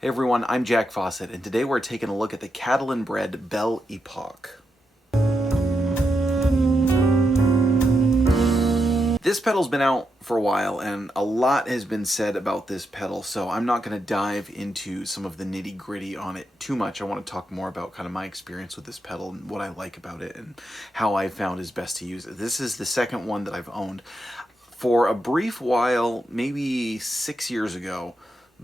Hey everyone, I'm Jack Fossett, and today we're taking a look at the Catalinbread Belle Epoch. This pedal's been out for a while, and a lot has been said about this pedal, so I'm not going to dive into some of the nitty-gritty on it too much. I want to talk more about kind of my experience with this pedal and what I like about it and how I found is best to use it. This is the second one that I've owned. For a brief while, maybe 6 years ago,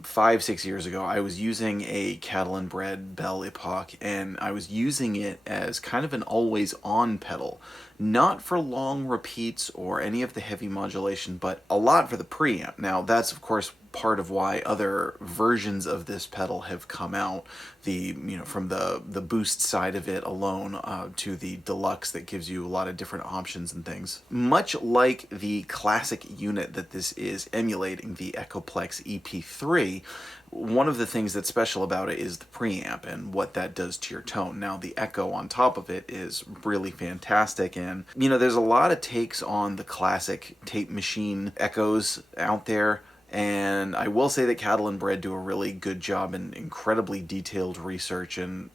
5-6 years ago, I was using a Catalinbread Belle Epoch, and I was using it as kind of an always-on pedal. Not for long repeats or any of the heavy modulation, but a lot for the preamp. Now, that's of course part of why other versions of this pedal have come out. From the boost side of it alone to the deluxe that gives you a lot of different options and things. Much like the classic unit that this is emulating, the Echoplex EP-3, one of the things that's special about it is the preamp and what that does to your tone. Now, the echo on top of it is really fantastic, and there's a lot of takes on the classic tape machine echoes out there. And I will say that Catalinbread do a really good job in incredibly detailed research and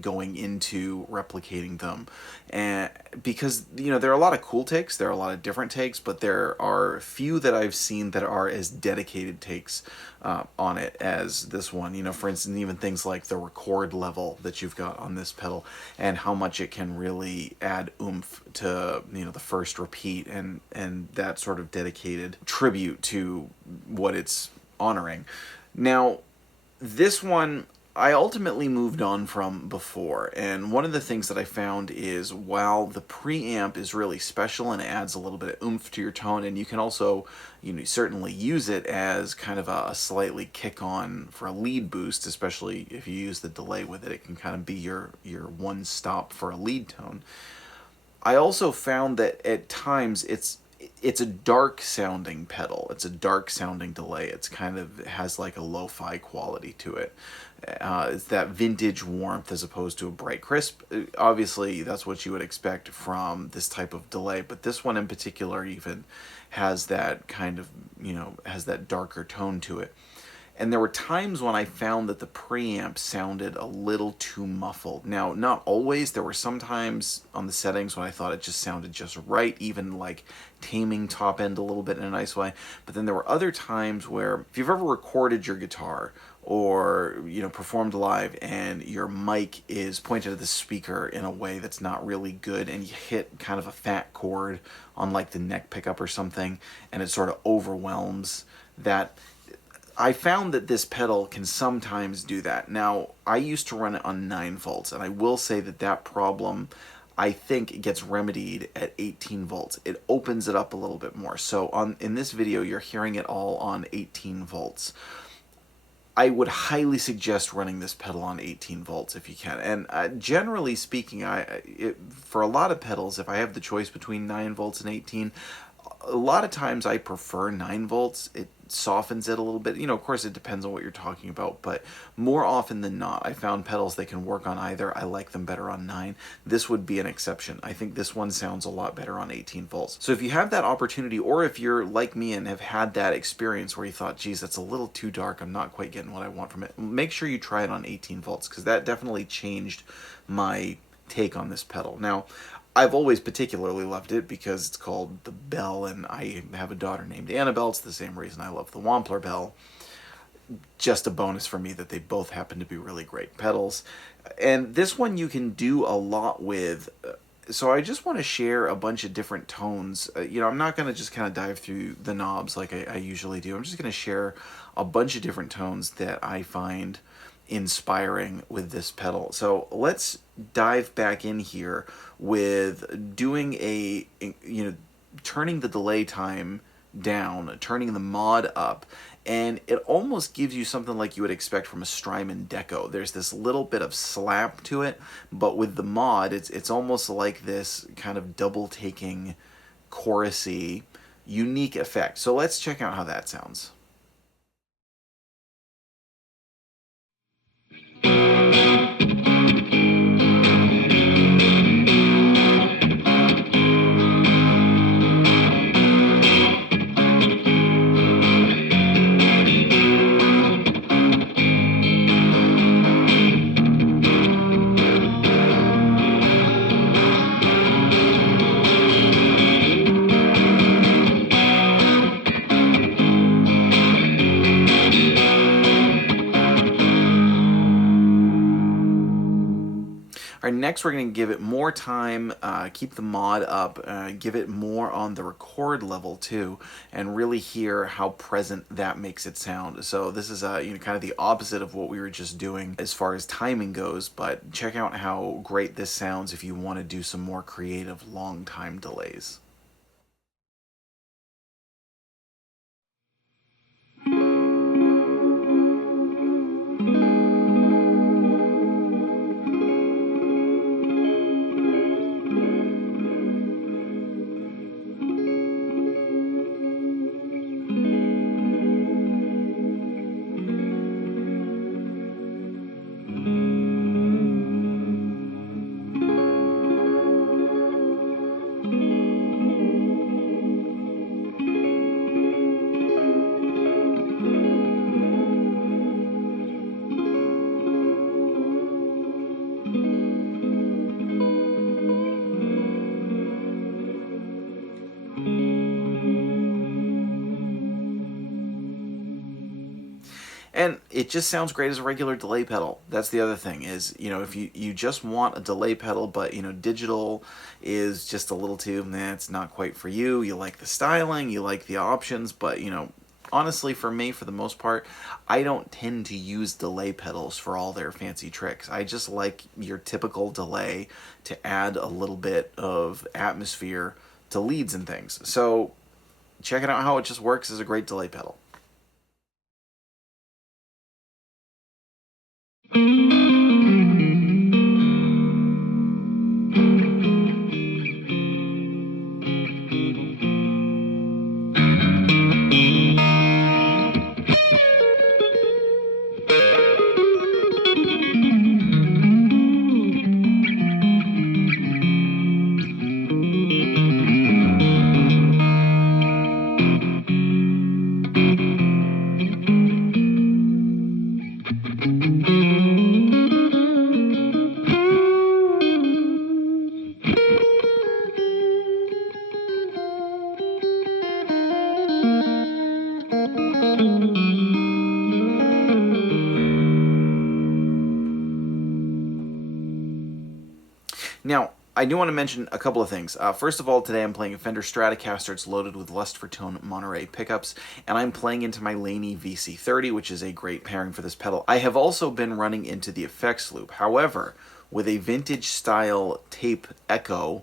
going into replicating them. And because, there are a lot of cool takes, there are a lot of different takes, but there are few that I've seen that are as dedicated takes on it as this one. For instance, even things like the record level that you've got on this pedal and how much it can really add oomph to, the first repeat and that sort of dedicated tribute to what it's honoring. Now, this one I ultimately moved on from before, and one of the things that I found is while the preamp is really special and adds a little bit of oomph to your tone, and you can also certainly use it as kind of a slightly kick on for a lead boost, especially if you use the delay with it. It can kind of be your one stop for a lead tone. I also found that at times it's a dark sounding pedal. It's a dark sounding delay. It's kind of has like a lo-fi quality to it. It's that vintage warmth as opposed to a bright crisp. Obviously, that's what you would expect from this type of delay, but this one in particular even has that kind of, has that darker tone to it. And there were times when I found that the preamp sounded a little too muffled. Now, not always. There were some times on the settings when I thought it just sounded just right, even like taming top end a little bit in a nice way. But then there were other times where, if you've ever recorded your guitar or, performed live and your mic is pointed at the speaker in a way that's not really good and you hit kind of a fat chord on like the neck pickup or something and it sort of overwhelms that. I found that this pedal can sometimes do that. Now, I used to run it on 9 volts, and I will say that that problem, I think, gets remedied at 18 volts. It opens it up a little bit more. So in this video, you're hearing it all on 18 volts. I would highly suggest running this pedal on 18 volts if you can. And generally speaking, for a lot of pedals, if I have the choice between 9 volts and 18, a lot of times I prefer 9 volts. softens it a little bit. You know, of course it depends on what you're talking about, but more often than not, I found pedals that can work on either. I like them better on 9. This would be an exception. I think this one sounds a lot better on 18 volts. So if you have that opportunity, or if you're like me and have had that experience where you thought, geez, that's a little too dark, I'm not quite getting what I want from it, make sure you try it on 18 volts, because that definitely changed my take on this pedal. Now, I've always particularly loved it because it's called the Belle, and I have a daughter named Annabelle. It's the same reason I love the Wampler Belle. Just a bonus for me that they both happen to be really great pedals. And this one you can do a lot with. So I just want to share a bunch of different tones. You know, I'm not going to just kind of dive through the knobs like I usually do. I'm just going to share a bunch of different tones that I find inspiring with this pedal. So let's dive back in here with doing a, you know, turning the delay time down, turning the mod up, and it almost gives you something like you would expect from a Strymon Deco. There's this little bit of slap to it, but with the mod, it's almost like this kind of double taking, chorusy, unique effect. So let's check out how that sounds. All right, next we're going to give it more time, keep the mod up, give it more on the record level too, and really hear how present that makes it sound. So this is you know, kind of the opposite of what we were just doing as far as timing goes, but check out how great this sounds if you want to do some more creative long time delays. And it just sounds great as a regular delay pedal. That's the other thing is, you know, if you just want a delay pedal, but, you know, digital is just a little too, nah, it's not quite for you. You like the styling, you like the options, but, you know, honestly, for me, for the most part, I don't tend to use delay pedals for all their fancy tricks. I just like your typical delay to add a little bit of atmosphere to leads and things. So check it out how it just works as a great delay pedal. Now, I do want to mention a couple of things. First of all, today I'm playing a Fender Stratocaster. It's loaded with Lust for Tone Monterey pickups, and I'm playing into my Laney VC30, which is a great pairing for this pedal. I have also been running into the effects loop. However, with a vintage style tape echo,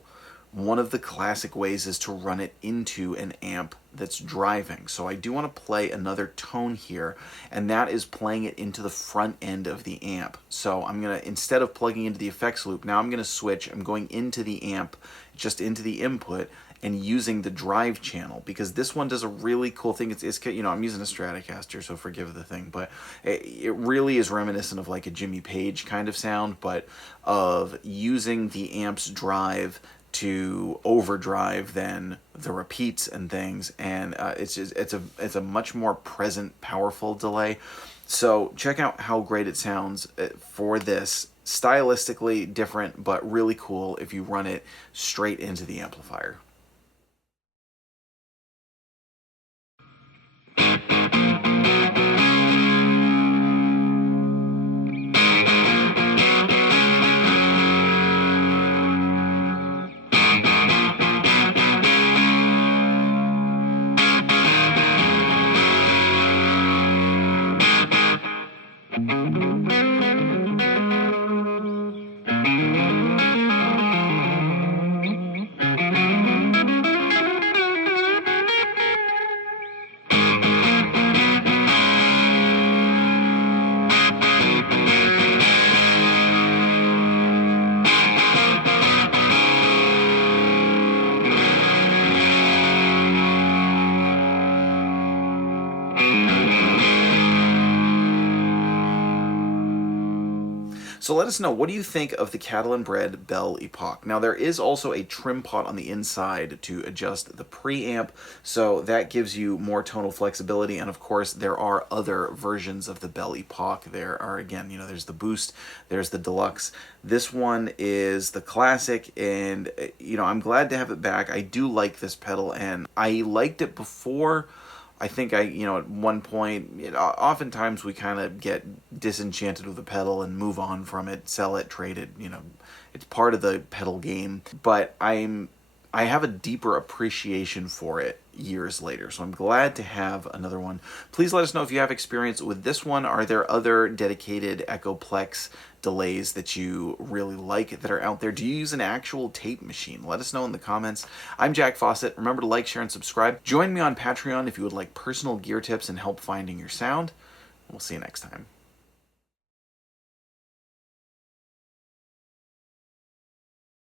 one of the classic ways is to run it into an amp that's driving. So I do want to play another tone here, and that is playing it into the front end of the amp. So I'm going to, instead of plugging into the effects loop, now I'm going to switch. I'm going into the amp, just into the input, and using the drive channel, because this one does a really cool thing. It's you know, I'm using a Stratocaster, so forgive the thing, but it really is reminiscent of like a Jimmy Page kind of sound, but of using the amp's drive to overdrive than the repeats and things, and it's a much more present, powerful delay. So check out how great it sounds for this. Stylistically different, but really cool if you run it straight into the amplifier. So let us know, what do you think of the Catalinbread Belle Epoch? Now there is also a trim pot on the inside to adjust the preamp, so that gives you more tonal flexibility, and of course there are other versions of the Belle Epoch. There are, again, you know, there's the Boost, there's the Deluxe. This one is the Classic, and you know, I'm glad to have it back. I do like this pedal, and I liked it before. I think you know, at one point, oftentimes we kind of get disenchanted with the pedal and move on from it, sell it, trade it, you know, it's part of the pedal game. But I have a deeper appreciation for it years later, so I'm glad to have another one. Please let us know if you have experience with this one. Are there other dedicated Echoplex delays that you really like that are out there? Do you use an actual tape machine? Let us know in the comments. I'm Jack Fossett. Remember to like, share, and subscribe. Join me on Patreon if you would like personal gear tips and help finding your sound. We'll see you next time.